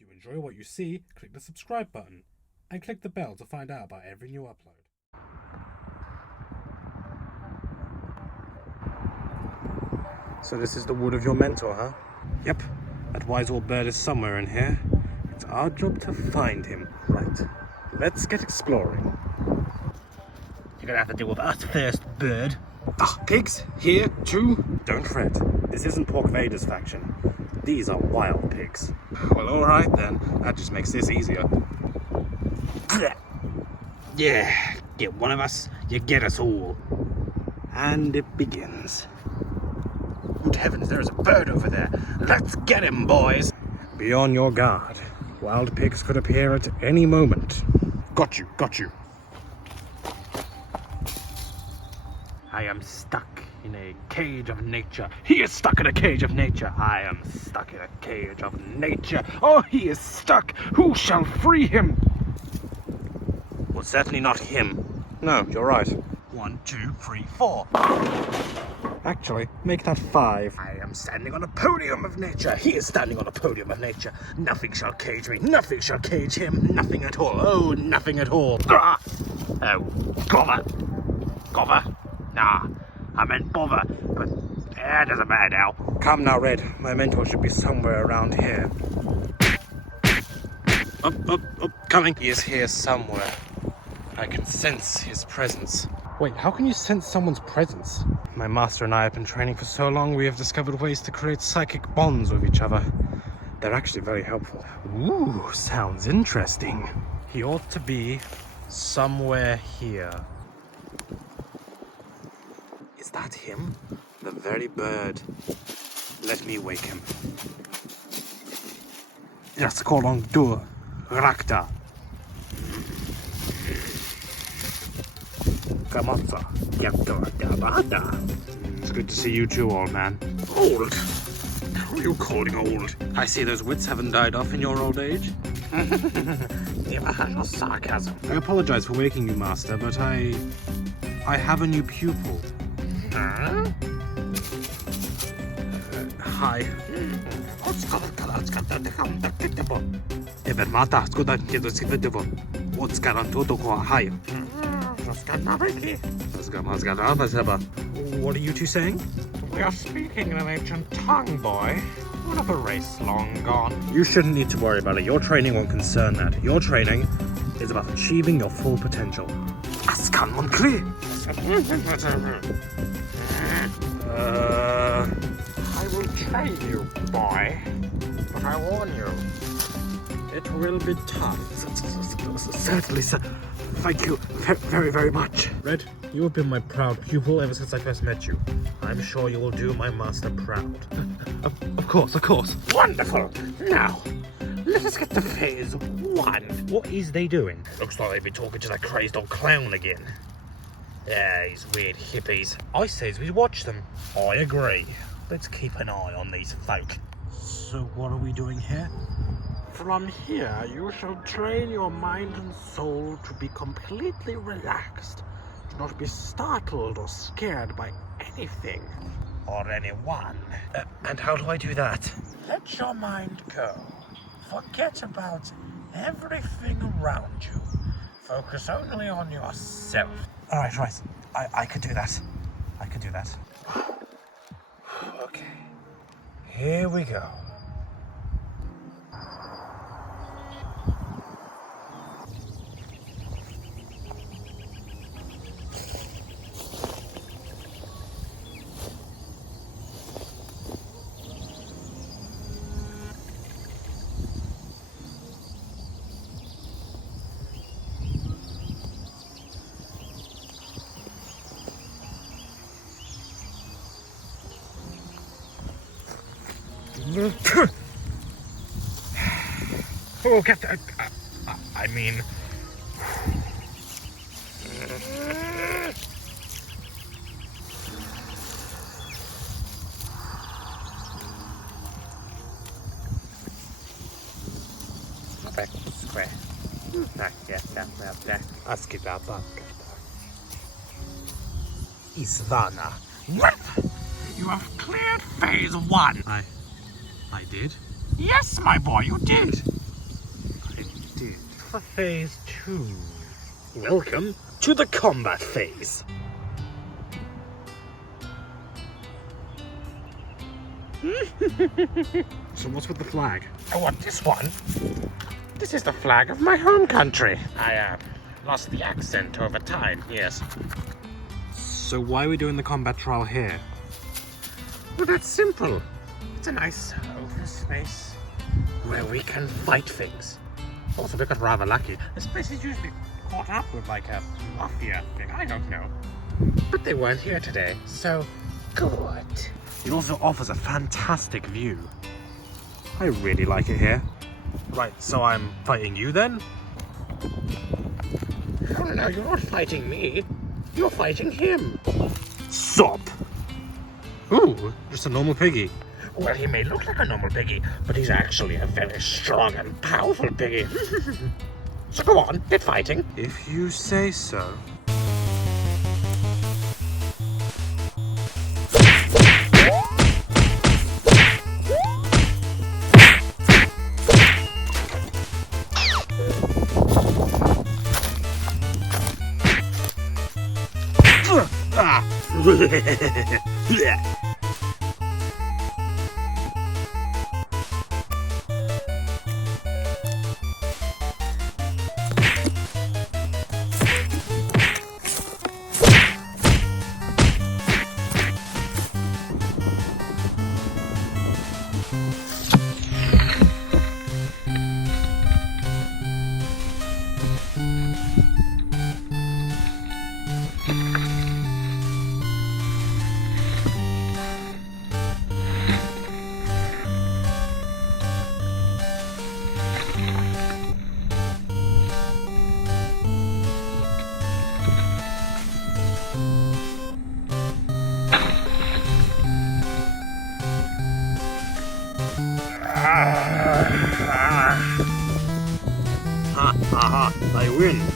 If you enjoy what you see, click the subscribe button and click the bell to find out about every new upload. So this is the wood of your mentor, huh? Yep, that wise old bird is somewhere in here. It's our job to find him. Right, let's get exploring. You're gonna have to deal with us first, bird. Ah, pigs? Here, too? Don't fret, this isn't Pork Vader's faction. These are wild pigs. Well, alright then, that just makes this easier. Yeah, get one of us, you get us all. And it begins. Good heavens, there's a bird over there. Let's get him, boys. Be on your guard. Wild pigs could appear at any moment. Got you, got you. I am stuck in a cage of nature. He is stuck in a cage of nature. I am stuck in a cage of nature. Oh, he is stuck. Who shall free him? Well, certainly not him. No, you're right. 1, 2, 3, 4. Actually, make that 5. I am standing on a podium of nature. He is standing on a podium of nature. Nothing shall cage me. Nothing shall cage him. Nothing at all. Oh, nothing at all. Ah! Oh, cover. Cover. Nah, I meant bother, but it doesn't matter now. Come now, Red. My mentor should be somewhere around here. Up, coming. He is here somewhere. I can sense his presence. Wait, how can you sense someone's presence? My master and I have been training for so long, we have discovered ways to create psychic bonds with each other. They're actually very helpful. Ooh, sounds interesting. He ought to be somewhere here. Is that him? The very bird. Let me wake him. Yes, kolong dur, rakta. It's good to see you too, old man. Old? Who are you calling old? I see those wits haven't died off in your old age. Never had your sarcasm. I apologize for waking you, master, but I have a new pupil. Huh? Hi. What are you two saying? We are speaking in an ancient tongue, boy. One of a race long gone. You shouldn't need to worry about it. Your training won't concern that. Your training is about achieving your full potential. Askan Monkli! I will train you, boy. But I warn you, it will be tough. Certainly, sir. Thank you very, very much. Red, you have been my proud pupil ever since I first met you. I'm sure you will do my master proud. Of course. wonderful. Now, let us get to phase 1. What is they doing? Looks like they've been talking to that crazed old clown again. Yeah, these weird hippies. I say we watch them. I agree. Let's keep an eye on these folk. So what are we doing here? From here, you shall train your mind and soul to be completely relaxed. To not be startled or scared by anything or anyone. And how do I do that? Let your mind go. Forget about everything around you. Focus only on yourself. All right. I could do that. Okay. Here we go. Oh, Captain. I mean. Square. Isvana. What? You have cleared phase 1. I did? Yes, my boy, you did. for phase 2. Welcome to the combat phase. So what's with the flag? I want this one. This is the flag of my home country. I lost the accent over time, yes. So why are we doing the combat trial here? Well, that's simple. It's a nice open space where we can fight things. Also, we got rather lucky. This place is usually caught up with like a mafia thing. I don't know. But they weren't here today, so good. It also offers a fantastic view. I really like it here. Right, so I'm fighting you then? Oh no, you're not fighting me. You're fighting him. Stop! Ooh, just a normal piggy. Well, he may look like a normal piggy, but he's actually a very strong and powerful piggy. So go on, get fighting. If you say so.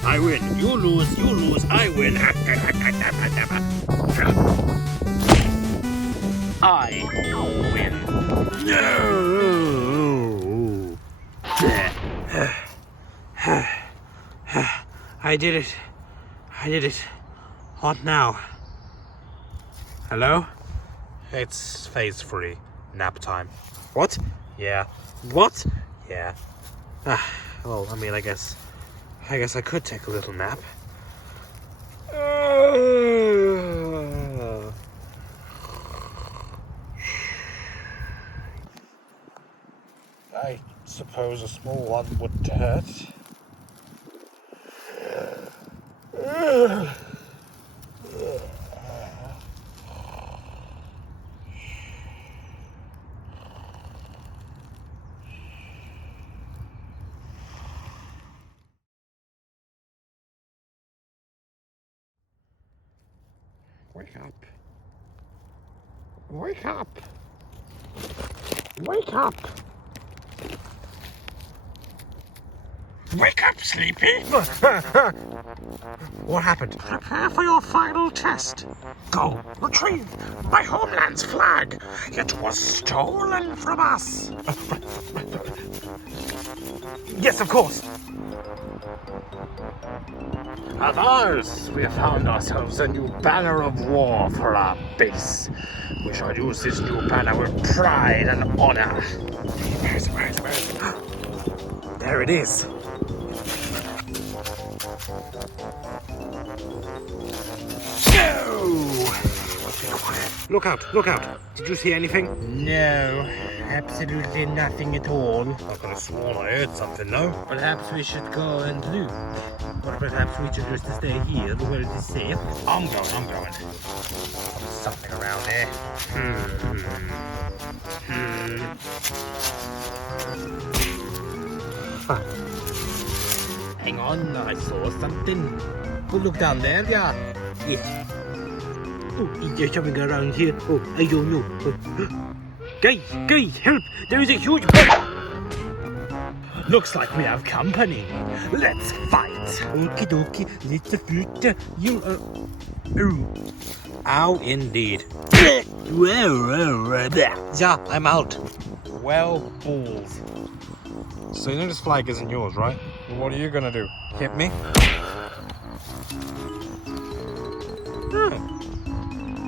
I win, you lose, I win. I win. No! I did it. What now? Hello? It's phase 3. Nap time. What? Yeah. What? Yeah. Well, I mean, I guess I could take a little nap. I suppose a small one wouldn't hurt. Wake up. Wake up. Wake up. Wake up, Sleepy. What happened? Prepare for your final test. Go, retrieve my homeland's flag. It was stolen from us. Yes, of course. Others, we have found ourselves a new banner of war for our base. We shall use this new banner with pride and honor. Where is it? There it is. Go! Look out! Did you see anything? No, absolutely nothing at all. I could have sworn I heard something, no? Perhaps we should go and loot. Or perhaps we should just stay here where it is safe. I'm going. Something around there. Hang on, I saw something. Oh, look down there, yeah. Yes. Oh, there's something around here. Oh, I don't know. Guys, help! There is a huge... Looks like we have company. Let's fight. Okie dokie, let's fight. You Ow, indeed. Yeah, Yeah, I'm out. Well, balls. So you know this flag isn't yours, right? What are you gonna do? Hit me? Oh.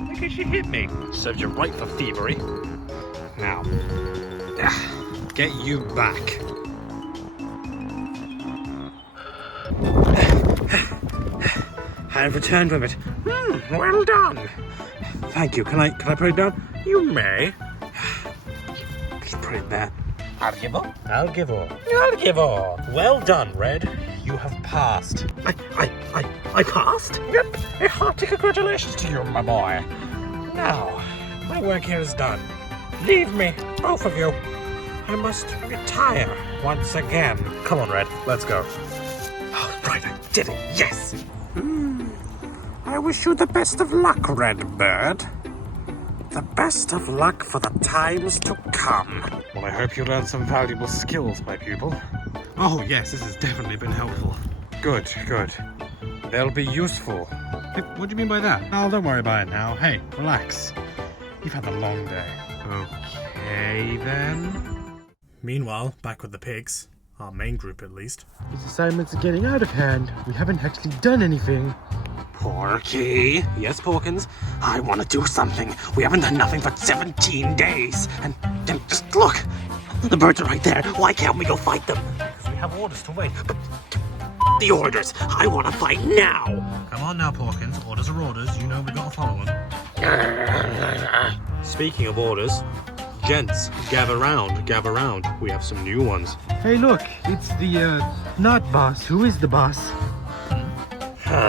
I guess you hit me. Serves you right for thievery. Now, get you back. I've returned from it. Well done. Thank you. Can I put it down? You may. Please put it there. I'll give her. I'll give her. I'll give her. Well done, Red. You have passed. I passed? Yep. A hearty congratulations to you, my boy. Now, my work here is done. Leave me, both of you. I must retire once again. Come on, Red. Let's go. Oh, right, I did it. Yes. I wish you the best of luck, Red Bird. The best of luck for the times to come. Well, I hope you learned some valuable skills, my pupil. Oh, yes, this has definitely been helpful. Good, good. They'll be useful. Hey, what do you mean by that? Oh, don't worry about it now. Hey, relax. You've had a long day. Okay, then. Meanwhile, back with the pigs. Our main group, at least. These assignments are getting out of hand. We haven't actually done anything. Porky. Yes, Porkins. I want to do something. We haven't done nothing for 17 days. And just look. The birds are right there. Why can't we go fight them? Because we have orders to wait. But the orders. I want to fight now. Come on now, Porkins. Orders are orders. You know we gotta follow them. Speaking of orders, gents, gather round. We have some new ones. Hey, look. It's the, not boss. Who is the boss?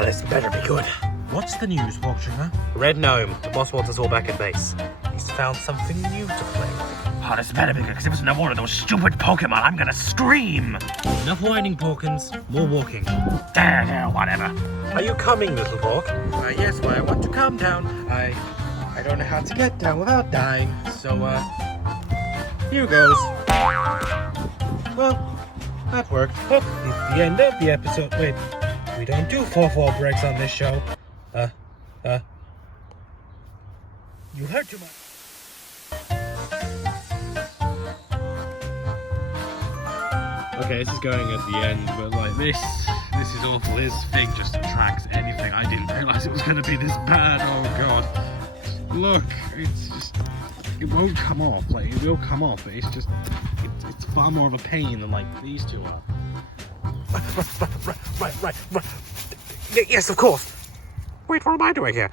This better be good. What's the news, Walktringer? Red Gnome, the boss wants us all back at base. He's found something new to play with. This better be good, because if it's another one of those stupid Pokemon, I'm gonna scream! Enough whining, Porkins. More walking. There, whatever. Are you coming, little Pork? Yes, well, I want to calm down. I don't know how to get down without dying, so, here goes. Well, that worked. Oh, it's the end of the episode. Wait. We don't do 4-4 breaks on this show. You heard too much. Okay, this is going at the end, but like this is awful. His thing just attracts anything. I didn't realize it was going to be this bad. Oh god. Look, it's just, it won't come off. Like, it will come off, but it's just, it's far more of a pain than like these two are. Right. Yes, of course. Wait, what am I doing here?